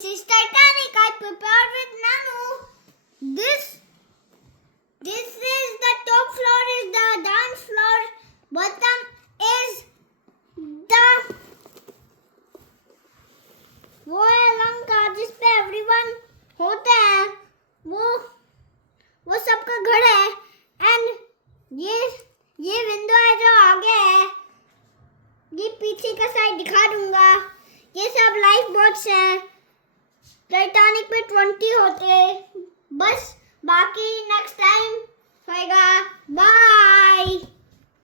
This is Titanic. I prepared with Nanu. This is the top floor is the dance floor. Bottom is the वो अलंकार जिस पे everyone होते हैं वो सबका घर है एंड ये विंडो है जो आगे है. ये पीछे का साइड दिखा दूंगा. ये सब लाइफ बोट्स हैं. टाइटैनिक में 20 होते बस. बाकी नेक्स्ट टाइम होएगा. बाय.